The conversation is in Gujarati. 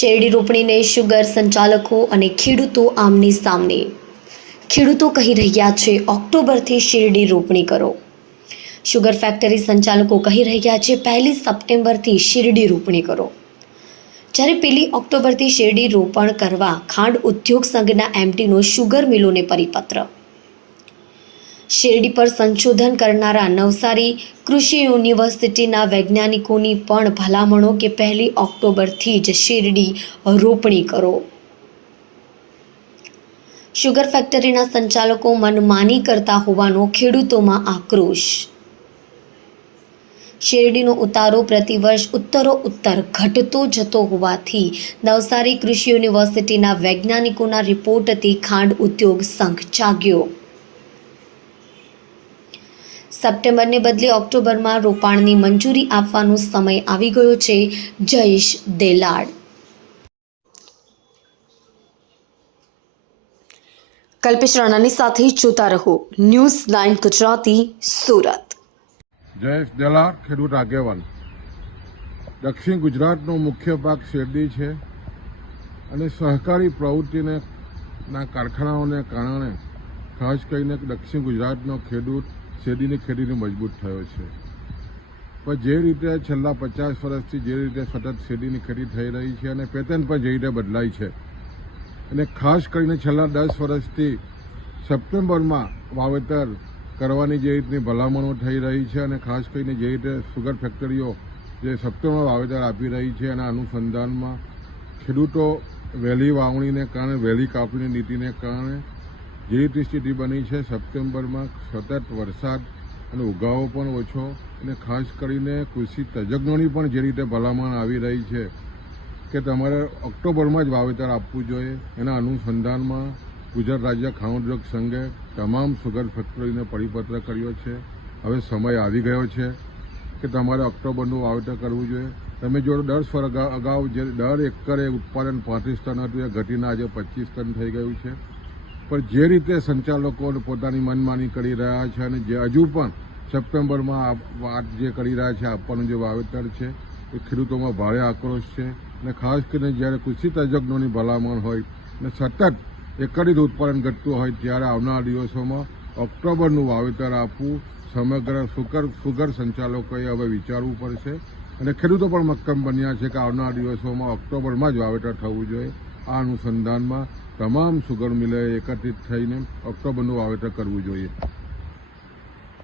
શેરડી રોપણીને શુગર સંચાલકો અને ખેડૂતો આમને સામને। ખેડૂતો કહી રહ્યા છે ઓક્ટોબરથી શેરડી રોપણી કરો। શુગર ફેક્ટરી સંચાલકો કહી રહ્યા છે 1 સપ્ટેમ્બરથી શેરડી રોપણી કરો। જ્યારે 1 ઓક્ટોબરથી શેરડી રોપણ કરવા ખાંડ ઉદ્યોગ સંઘના એમડીનો શુગર મિલોને પરિપત્ર। શેરડી પર સંશોધન કરનારા નવસારી કૃષિ યુનિવર્સિટીના વૈજ્ઞાનિકોની પણ ભલામણો કે 1 ઓક્ટોબરથી જ શેરડી રોપણી કરો। શુગર ફેક્ટરીના સંચાલકો મનમાની કરતા હોવાનો ખેડૂતોમાં આક્રોશ। શેરડીનો ઉતારો પ્રતિવર્ષ ઉત્તરોત્તર ઘટતો જતો હોવાથી નવસારી કૃષિ યુનિવર્સિટીના વૈજ્ઞાનિકોના રિપોર્ટથી ખાંડ ઉદ્યોગ સંઘ જાગ્યો। સપ્ટેમ્બરને બદલે ઓક્ટોબરમાં રોપાણની મંજૂરી આપવાનો સમય આવી ગયો છે। જયેશ દેલાડ। કલ્પેશ રાણાની સાથે જોતા રહો ન્યૂઝ 9 ગુજરાતી સુરત। જયેશ દેલાડ, ખેડૂત આગેવાન। દક્ષિણ ગુજરાતનો મુખ્ય પાક શેરડી છે અને સહકારી પ્રવૃત્તિના કારખાનાઓને કારણે ખાસ કરીને દક્ષિણ ગુજરાતનો ખેડૂત શેરડીની ખેતીને મજબૂત થયો છે। પણ જે રીતે છેલ્લા 50 વર્ષથી જે રીતે સતત શેરડીની ખેતી થઈ રહી છે અને પેટર્ન પણ જે રીતે બદલાઈ છે અને ખાસ કરીને છેલ્લા 10 વર્ષથી સપ્ટેમ્બરમાં વાવેતર કરવાની જે રીતની ભલામણો થઈ રહી છે અને ખાસ કરીને જે રીતે સુગર ફેક્ટરીઓ જે સપ્ટેમ્બર વાવેતર આપી રહી છે એના અનુસંધાનમાં ખેડૂતો વહેલી વાવણીને કારણે વહેલી કાપણીની નીતિને કારણે જે રીતે સ્થિતિ બની છે સપ્ટેમ્બરમાં સતત વરસાદ અને ઉગાવો પણ ઓછો અને ખાસ કરીને કૃષિ તજજ્ઞોની પણ જે રીતે ભલામણ આવી રહી છે કે તમારે ઓક્ટોબરમાં જ વાવેતર આપવું જોઈએ એના અનુસંધાનમાં ગુજરાત રાજ્ય ખાંડ ઉદ્યોગ સંઘે તમામ સુગર ફેક્ટરીને પરિપત્ર કર્યો છે। હવે સમય આવી ગયો છે કે તમારે ઓક્ટોબરનું વાવેતર કરવું જોઈએ। તમે જો 10 વર્ષ અગાઉ જે દર એકરે ઉત્પાદન 35 ટન હતું એ ઘટીને આજે 25 ટન થઈ ગયું છે। પણ જે રીતે સંચાલકો પોતાની મનમાની કરી રહ્યા છે અને જે હજુ પણ સપ્ટેમ્બરમાં વાત જે કરી રહ્યા છે આપવાનું જે વાવેતર છે એ ખેડૂતોમાં ભારે આક્રોશ છે અને ખાસ કરીને જ્યારે કૃષિ તજજ્ઞોની ભલામણ હોય અને સતત એકરિત ઉત્પાદન ઘટતું હોય ત્યારે આવનારા દિવસોમાં ઓક્ટોબરનું વાવેતર આપવું સમગ્ર સુગર સંચાલકોએ હવે વિચારવું પડશે અને ખેડૂતો પણ મક્કમ બન્યા છે કે આવનારા દિવસોમાં ઓક્ટોબરમાં જ વાવેતર થવું જોઈએ। આ અનુસંધાનમાં તમામ સુગર મિલોએ એકત્રિત થઈને ઓક્ટોબરનું વાવેતર કરવું જોઈએ।